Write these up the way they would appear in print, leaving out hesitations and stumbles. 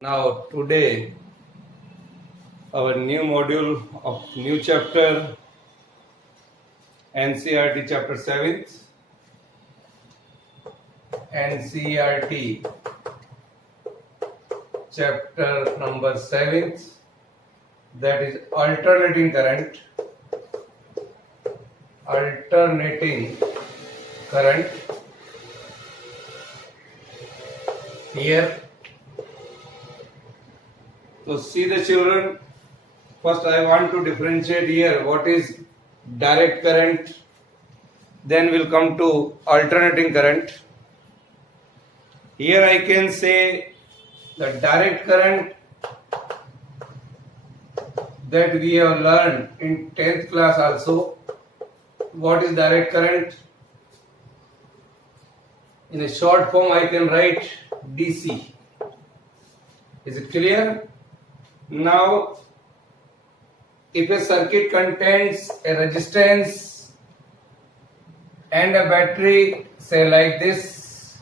Now today our new module of new chapter NCERT chapter 7th NCERT chapter number 7th, that is alternating current here. So see the children, first I want to differentiate here what is direct current, then we'll come to alternating current. Here I can say the direct current that we have learned in 10th class also. What is direct current? In a short form I can write DC. Is it clear? Now, if a circuit contains a resistance and a battery, say like this.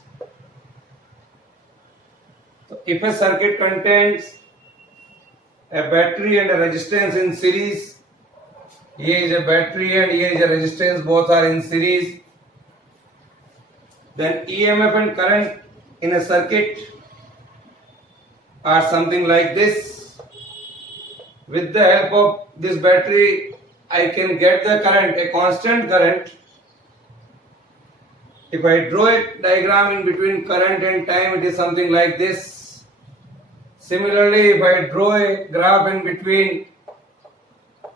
So if a circuit contains a battery and a resistance in series, here is a battery and here is a resistance, both are in series, then EMF and current in a circuit are something like this. With the help of this battery, I can get the current, a constant current. If I draw a diagram in between current and time, it is something like this. Similarly, if I draw a graph in between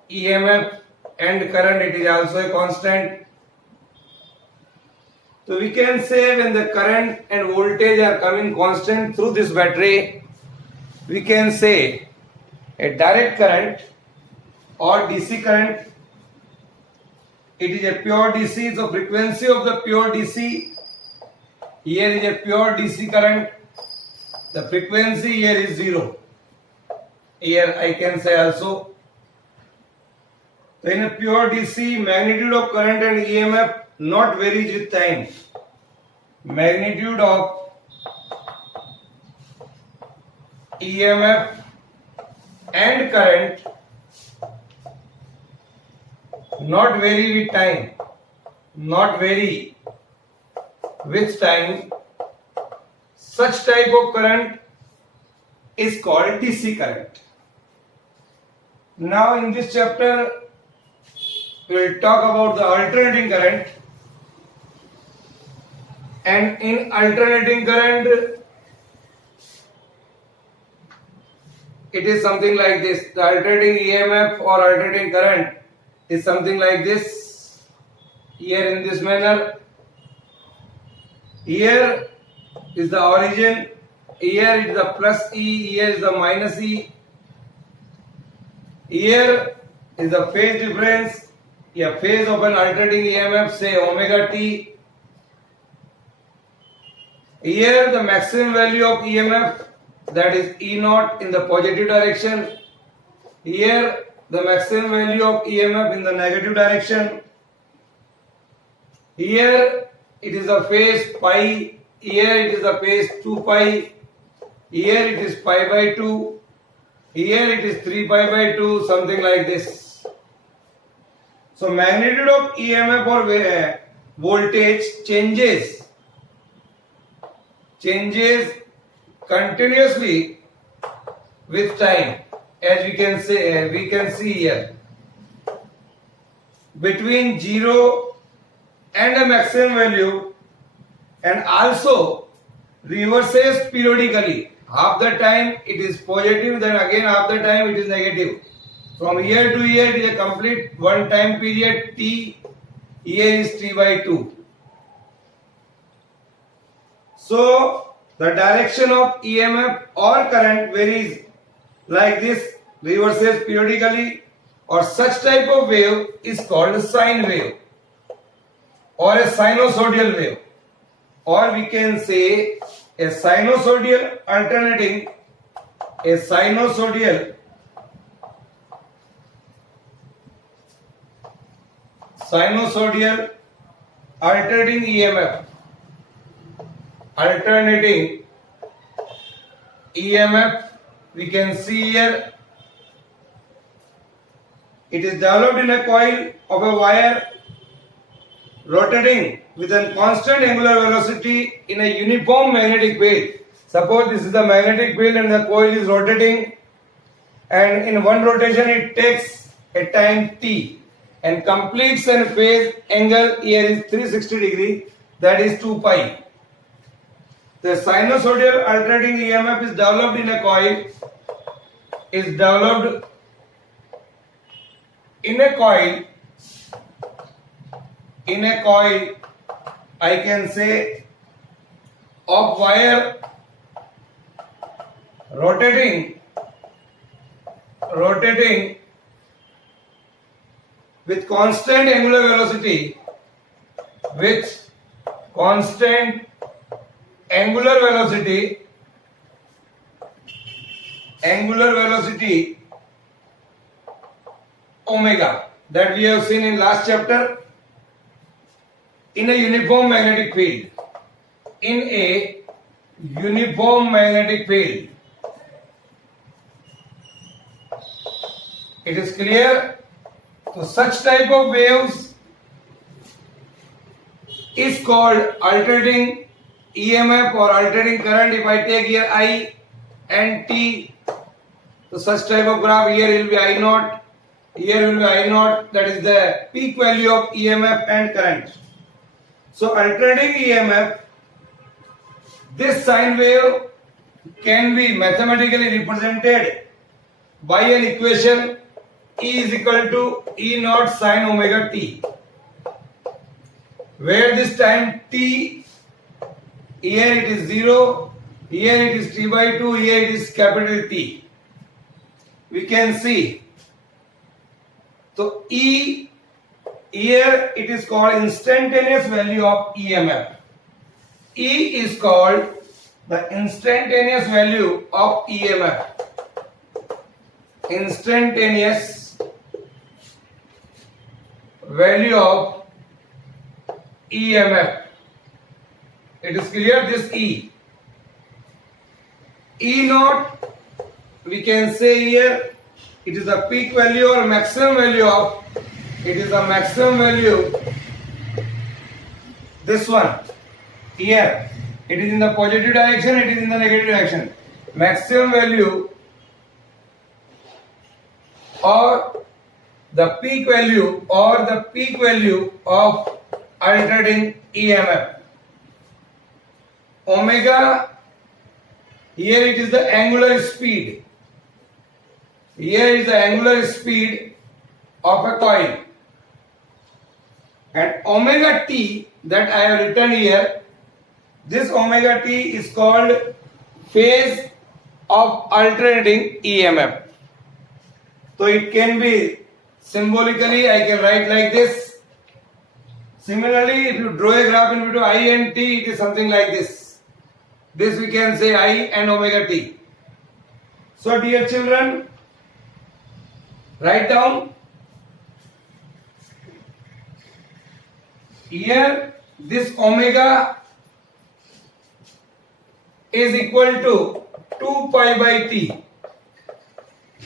EMF and current, it is also a constant. So we can say when the current and voltage are coming constant through this battery, we can say a direct current or DC current. It is a pure DC, so frequency of the pure DC, here is a pure DC current, the frequency here is 0. Here I can say also. So in a pure DC, magnitude of current and EMF not varies with time. Magnitude of EMF and current not vary with time, such type of current is called DC current. Now in this chapter we will talk about the alternating current, and in alternating current it is something like this. The alternating EMF or alternating current is something like this. Here in this manner. Here is the origin. Here is the plus E. Here is the minus E. Here is the phase difference. A phase of an alternating EMF, say omega t. Here the maximum value of EMF, that is E naught in the positive direction. Here the maximum value of EMF in the negative direction. Here it is a phase pi. Here it is a phase 2 pi. Here it is pi by 2. Here it is 3 pi by 2, something like this. So magnitude of EMF or voltage changes continuously with time, as we can see here. Between 0 and a maximum value, and also reverses periodically. Half the time it is positive, then again half the time it is negative. From year to year it is a complete one time period t. Here is t by 2. So the direction of EMF or current varies like this, reverses periodically, or such type of wave is called a sine wave or a sinusoidal wave, or we can say a sinusoidal alternating, a sinusoidal alternating EMF. Alternating EMF we can see here it is developed in a coil of a wire rotating with a constant angular velocity in a uniform magnetic field. Suppose this is the magnetic field and the coil is rotating, and in one rotation it takes a time t and completes a phase angle here is 360 degree, that is 2 pi. The sinusoidal alternating EMF is developed in a coil, I can say of wire rotating with constant angular velocity omega, that we have seen in last chapter, in a uniform magnetic field. It is clear. So such type of waves is called alternating EMF or alternating current. If I take here I and T, so such type of graph, here will be I naught, here will be I naught, that is the peak value of EMF and current. So alternating EMF, this sine wave can be mathematically represented by an equation E is equal to E naught sine omega t, where this time t, here it is 0, here it is t by 2, here it is capital T. We can see. So E, here it is called instantaneous value of EMF. E is called the instantaneous value of EMF. Instantaneous value of EMF. It is clear, this E. E naught, we can say here, it is the peak value or maximum value of, it is the maximum value, this one. Here, it is in the positive direction, it is in the negative direction. Maximum value or the peak value of alternating EMF. Omega, here it is the angular speed. Here is the angular speed of a coil. And omega t that I have written here, this omega t is called phase of alternating EMF. So it can be symbolically, I can write like this. Similarly, if you draw a graph in between I and t, it is something like this. This we can say I and omega t. So dear children, write down. Here this omega is equal to 2 pi by t,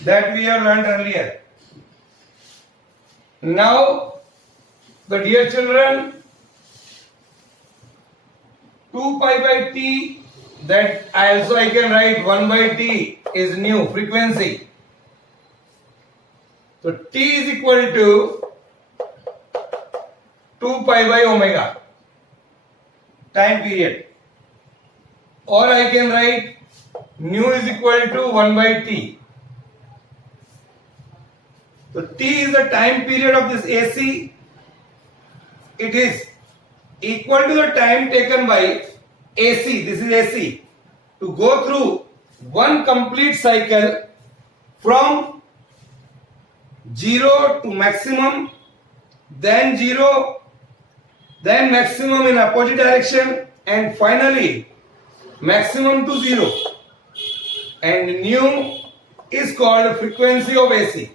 that we have learned earlier. Now, the dear children, 2 pi by t, that I can write 1 by t is nu, frequency. So t is equal to 2 pi by omega, time period. Or I can write nu is equal to 1 by t. So t is the time period of this AC. It is equal to the time taken by AC, this is AC, to go through one complete cycle from 0 to maximum, then 0, then maximum in opposite direction, and finally maximum to 0. And nu is called frequency of AC.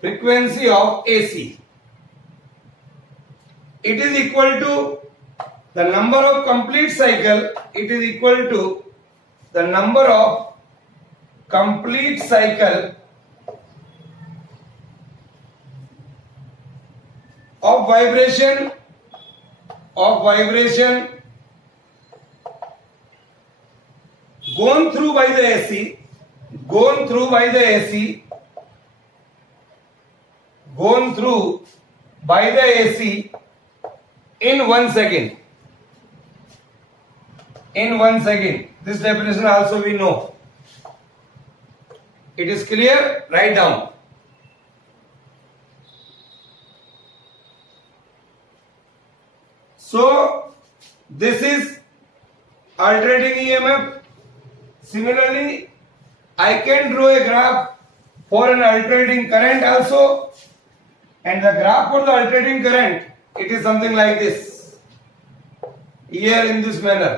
Frequency of AC. It is equal to the number of complete cycle, it is equal to the number of complete cycle of vibration gone through by the AC in 1 second. This definition also we know. It is clear? Write down. So this is alternating EMF. Similarly, I can draw a graph for an alternating current also, and the graph for the alternating current, it is something like this. Here in this manner.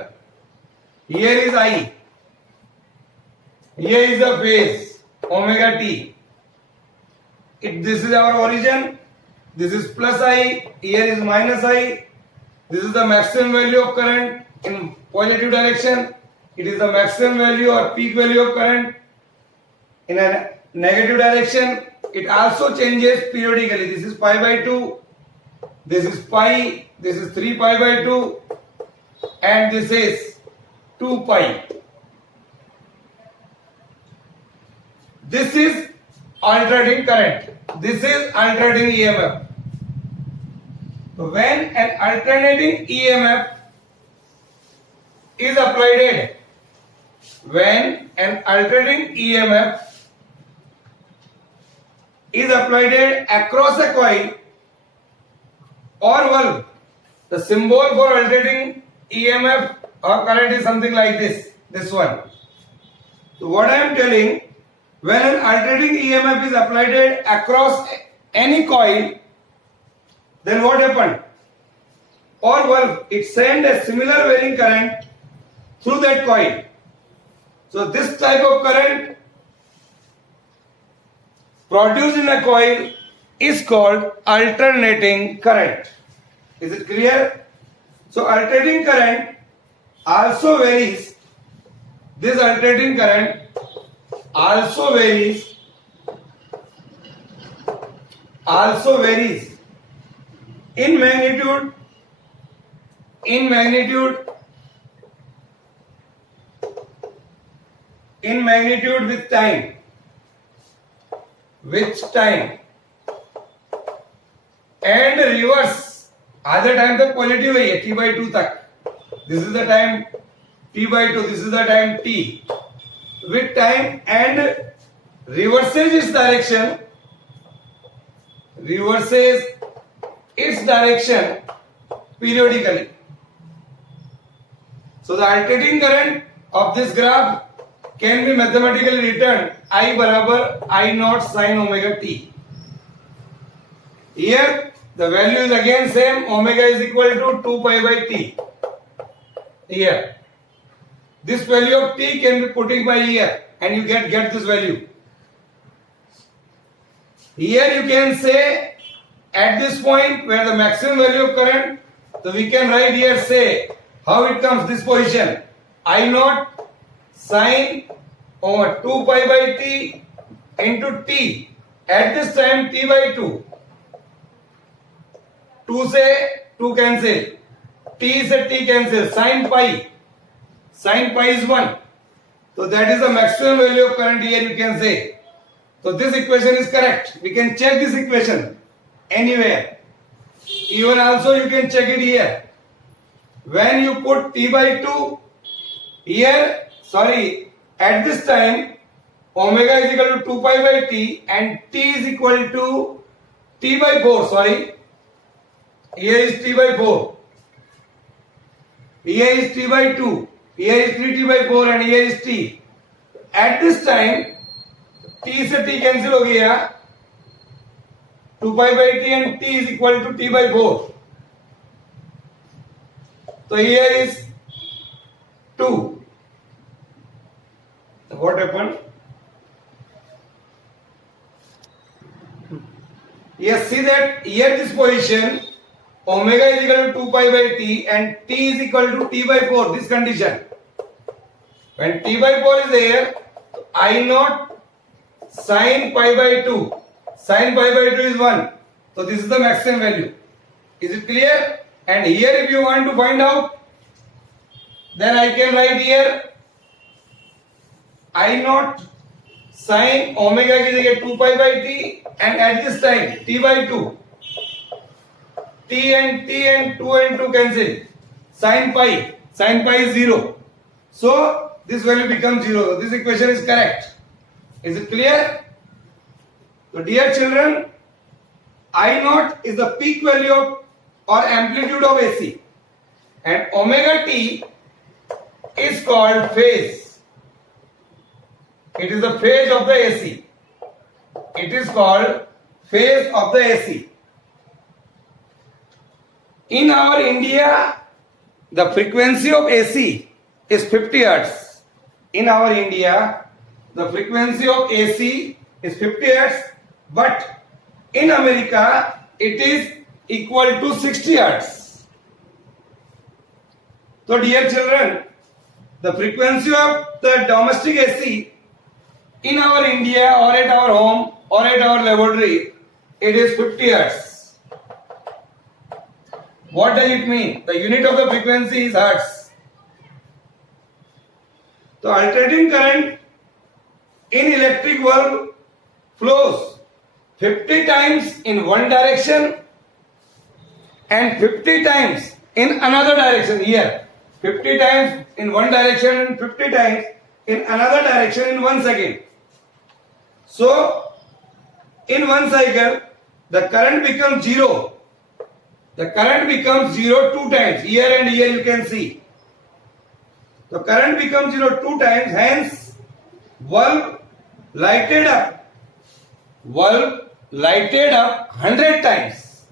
Here is I. Here is the phase omega t. This is our origin. This is plus I. Here is minus I. This is the maximum value of current in positive direction. It is the maximum value or peak value of current in a negative direction. It also changes periodically. This is pi by 2. This is pi. This is 3 pi by 2. And this is 2 pi. This is alternating current. This is alternating EMF. So when an alternating EMF is applied, across a coil or valve, the symbol for alternating EMF or current is something like this one. So what I am telling, when an alternating EMF is applied across any coil, then what happened? Or valve, it sent a similar varying current through that coil. So this type of current produced in a coil is called alternating current. Is it clear? So alternating current also varies. This alternating current also varies in magnitude with time. And reverse. आधे time तक positive है t by 2 तक. This is the time t by 2. This is the time t. With time and reverses its direction. Periodically. So the alternating current of this graph can be mathematically written I बराबर I naught sin omega t. Here the value is again same, omega is equal to 2 pi by t. Here this value of t can be putting by here and you get this value. Here you can say at this point where the maximum value of current, so we can write here, say how it comes, this position I naught sin over 2 pi by t into t. At this time t by 2. 2 से 2 cancel. T से t cancel. Sin pi is 1. So that is the maximum value of current here you can say. So this equation is correct. We can check this equation anywhere. Even also you can check it here. When you put t by 2 here, at this time omega is equal to 2 pi by t and t is equal to t by 4. Here is t by 4. Here is t by 2. Here is 3t by 4 and here is t. At this time t से t cancel हो गया. 2 pi by t and t is equal to t by 4. So here is 2. So what happened? Yes, see that here this position omega is equal to 2 pi by t and t is equal to t by 4, this condition. When t by 4 is there, I naught sin pi by 2. Sin pi by 2 is 1. So this is the maximum value. Is it clear? And here if you want to find out, then I can write here I naught sin omega की जगह 2 pi by t, and at this time t by 2. T and 2 and 2 cancel. Sin pi is 0. So this value becomes 0. This equation is correct. Is it clear? So dear children, I naught is the peak value of or amplitude of AC, and omega t is called phase. It is the phase of the AC. It is called phase of the AC. In our India, the frequency of AC is 50 Hertz. In our India, the frequency of AC is 50 Hertz, but in America, it is equal to 60 Hertz. So dear children, the frequency of the domestic AC in our India or at our home or at our laboratory, it is 50 Hertz. What does it mean? The unit of the frequency is Hertz. So alternating current in electric bulb flows 50 times in one direction and 50 times in another direction. Here 50 times in one direction and 50 times in another direction in 1 second. So in one cycle the current becomes 0. The current becomes 0 2 times. Here and here you can see. The current becomes 0 2 times. Hence bulb lighted up 100 times.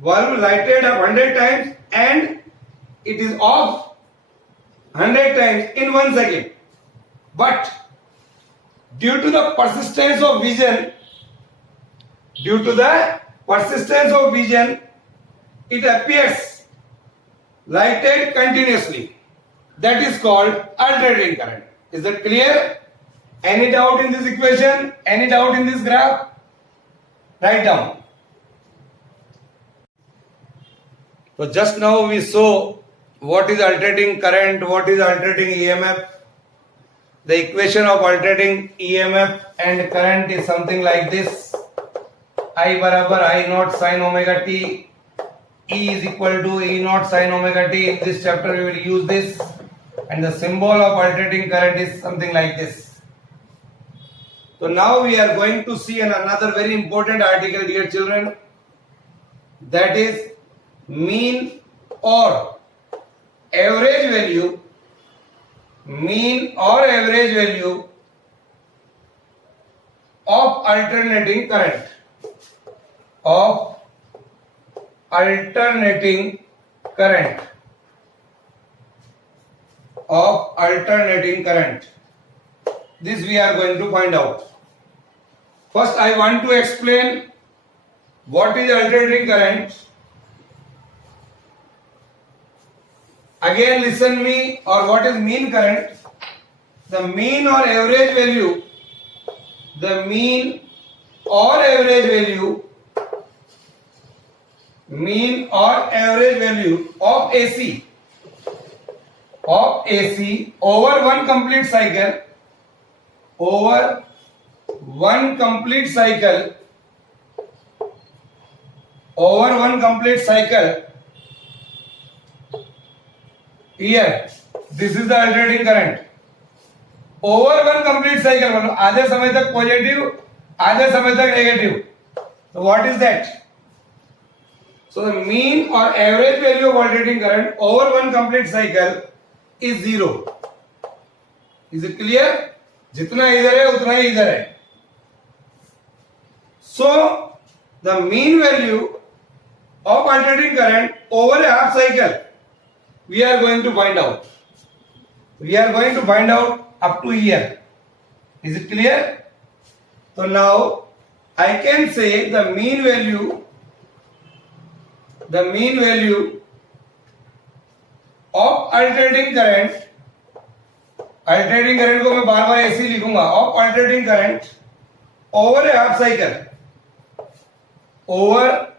Bulb lighted up 100 times and it is off 100 times in 1 second. But due to the persistence of vision, it appears lighted continuously. That is called alternating current. Is that clear? Any doubt in this equation? Any doubt in this graph? Write down. So just now we saw what is alternating current, what is alternating EMF. The equation of alternating EMF and current is something like this. I बराबर I naught sin omega t. E is equal to E naught sin omega t. In this chapter we will use this. And the symbol of alternating current is something like this. So now we are going to see another very important article, dear children. That is mean or average value. Mean or average value of alternating current. Of alternating current. Of alternating current. This we are going to find out. First I want to explain what is alternating current. Again listen me, or what is mean current. The mean or average value. The mean or average value. Mean or average value of AC. Of AC over one complete cycle. Over one complete cycle. Over one complete cycle. Here, this is the alternating current. Over one complete cycle, मतलब आधे समय तक positive, आधे समय तक negative. So what is that? So the mean or average value of alternating current over one complete cycle is 0. Is it clear? जितना इधर है उतना ही इधर है. So the mean value of alternating current over a half cycle we are going to find out. We are going to find out up to here. Is it clear? So now I can say the mean value of alternating current alternating current को मैं बार बार ऐसे ही लिखूंगा, of alternating current over A half cycle, over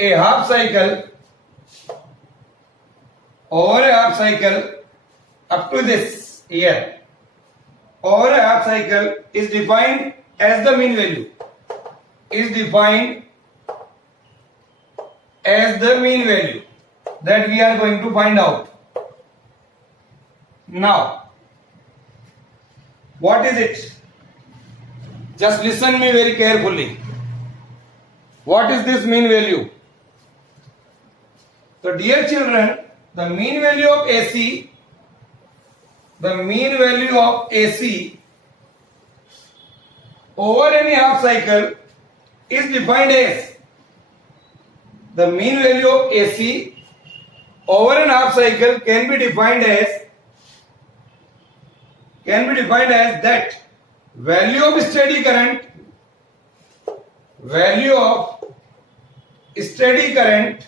A half cycle, over a half cycle up to this here, over a half cycle is defined as the mean value, is defined as the mean value that we are going to find out. Now what is it? Just listen me very carefully. What is this mean value? So dear children, the mean value of AC, the mean value of AC over any half cycle is defined as, the mean value of AC over an half cycle can be defined as that value of steady current, value of steady current,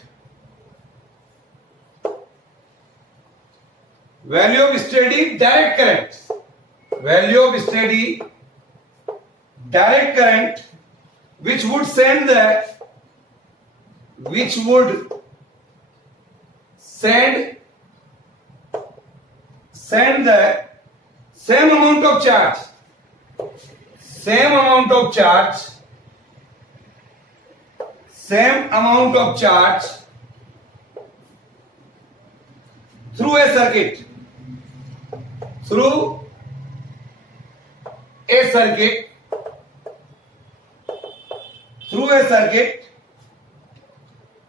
value of steady direct current, value of steady direct current which would send the same amount of charge, same amount of charge through a circuit,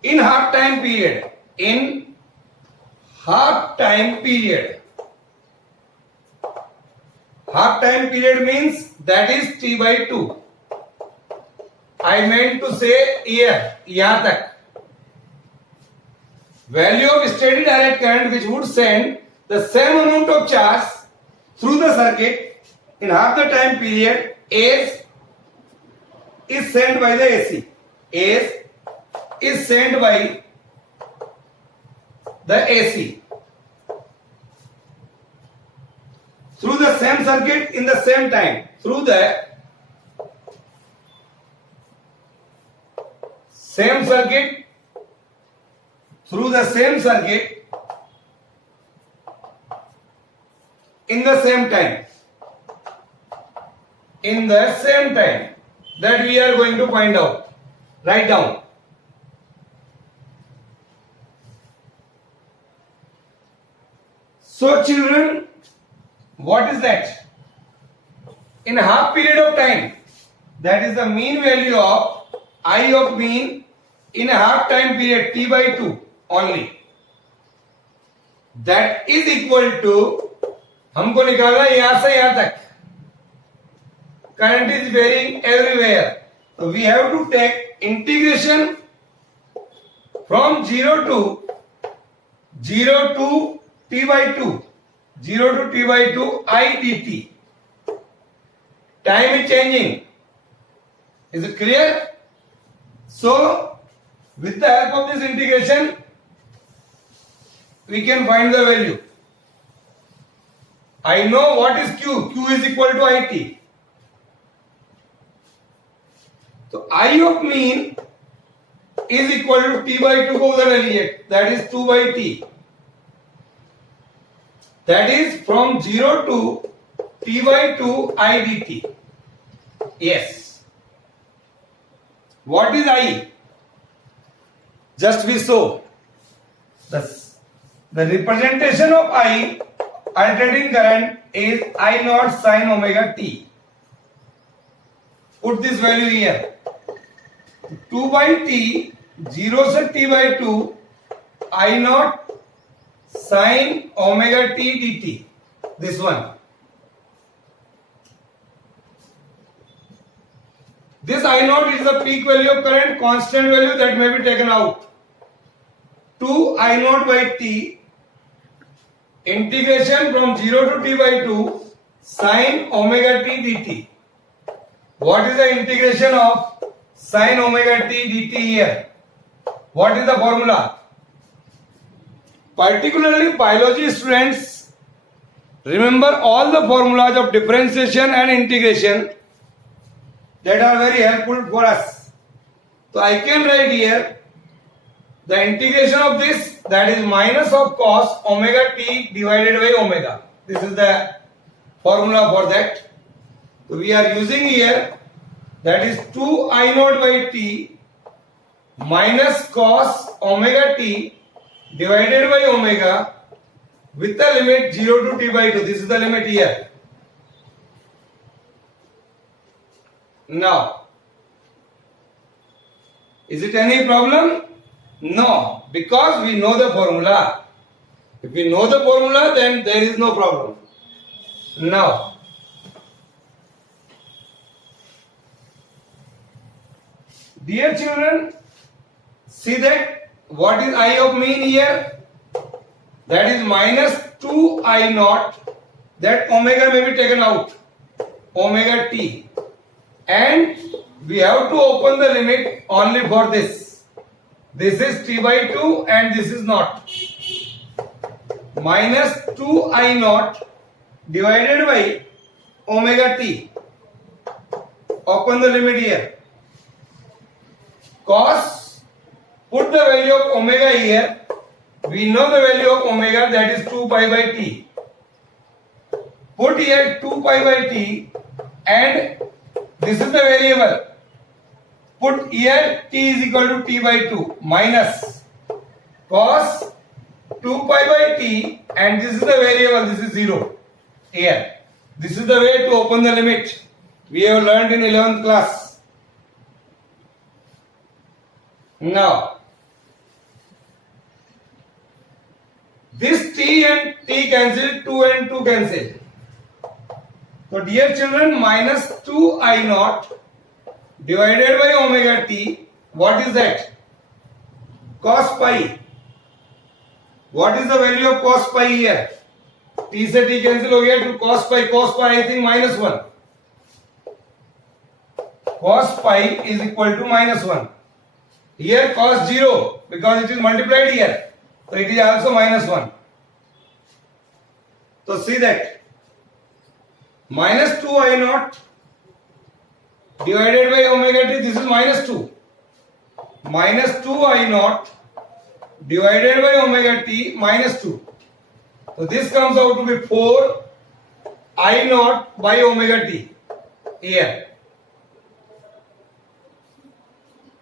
in half time period, half time period means that is T by 2. I meant to say here, yahan tak. Value of steady direct current which would send the same amount of charge through the circuit in half the time period as is sent by the AC, as is sent by the AC through the same circuit in the same time, through the same circuit in the same time, that we are going to find out. Write down. So children, what is that? In a half period of time, that is the mean value of I of mean in a half time period T by 2 only. That is equal to, हमको निकालना है यहां से यहां तक. Current is varying everywhere. So we have to take integration from 0 to T by 2. 0 to T by 2 I dt. Time is changing. Is it clear? So with the help of this integration, we can find the value. I know what is Q. Q is equal to IT. So I of mean is equal to T by 2 को उधर ले लीजिए. That is 2 by T. That is from 0 to T by 2 I dt. Yes. What is I? Just we saw. The representation of I, alternating current, is I naught sin omega t. Put this value here. 2 by t, 0 से t by 2, I naught sin omega t dt. This one. This I naught is the peak value of current, constant value that may be taken out. 2 I naught by t, integration from 0 to t by 2 sin omega t dt. What is the integration of sin omega t dt here? What is the formula? Particularly biology students, Remember all the formulas of differentiation and integration that are very helpful for us. So I can write here the integration of this, that is minus of cos omega t divided by omega. This is the formula for that. So we are using here, that is 2 I naught by t minus cos omega t divided by omega with the limit 0 to t by 2. This is the limit here. Now, is it any problem? No, because we know the formula. If we know the formula, then there is no problem. Now, dear children, see that what is I of mean here? That is minus 2 I naught. That omega may be taken out. Omega t. And we have to open the limit only for this. This is t by 2 and this is not. Minus 2 I naught divided by omega t. Open the limit here. Cos, put the value of omega here. We know the value of omega, that is 2 pi by t. Put here 2 pi by t and this is the variable. Put here t is equal to t by 2 minus cos 2 pi by t and this is the variable, this is 0 here. This is the way to open the limit. We have learned in 11th class. Now, this t and t cancel, 2 and 2 cancel. So dear children, minus 2 I naught divided by omega t, what is that? Cos pi. What is the value of cos pi here? T से t cancel हो गया to cos pi I think minus 1. Cos pi is equal to minus 1. Here cos 0 because it is multiplied here. So it is also minus 1. So see that. Minus 2 I naught divided by omega t, this is minus 2. Minus 2 I naught divided by omega t minus 2. So this comes out to be 4 I naught by omega t here.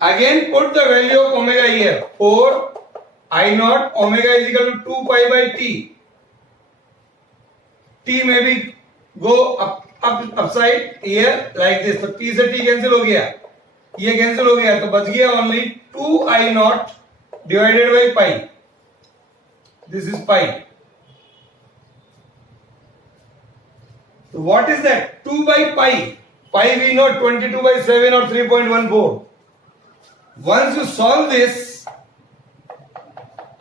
Again put the value of omega here. 4 I naught omega is equal to 2 pi by t. T may be go upside here like this. तो t से t cancel हो गया. ये cancel हो गया तो बच गया only 2 I naught divided by pi. This is pi. So what is that? 2 by pi. Pi we know 22 by 7 or 3.14. Once you solve this,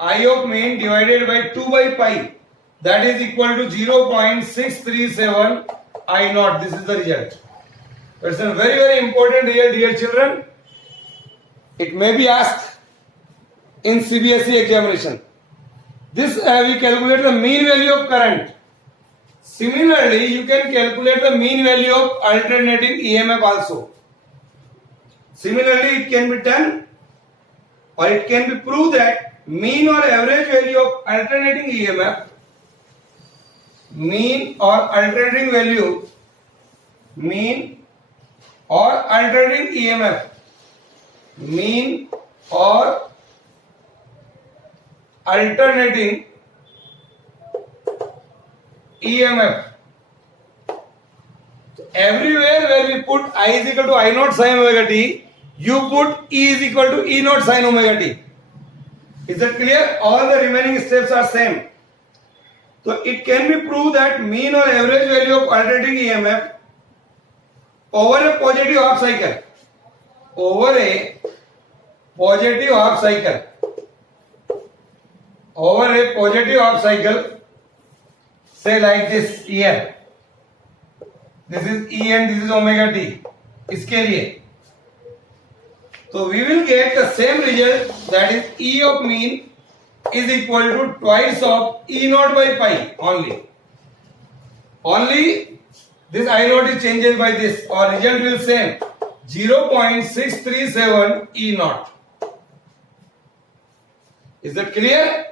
I of mean divided by 2 by pi, that is equal to 0.637 I naught. This is the result. It's a very, very important result, dear children. It may be asked in CBSE examination. This we calculate the mean value of current. Similarly, you can calculate the mean value of alternating EMF also. Similarly, it can be done or it can be proved that mean or average value of alternating EMF, mean or alternating value, mean or alternating EMF, mean or alternating EMF. So everywhere where we put I is equal to I naught sin omega t, you put E is equal to E naught sin omega t. Is that clear? All the remaining steps are same. So it can be proved that mean or average value of alternating EMF over a positive half cycle, over a positive half cycle, over a positive half cycle, say like this here. This is E and this is omega t. इसके लिए so we will get the same result, that is E of mean is equal to twice of E naught by pi only. Only this I naught is changes by this, or result will same 0.637 E naught. Is that clear?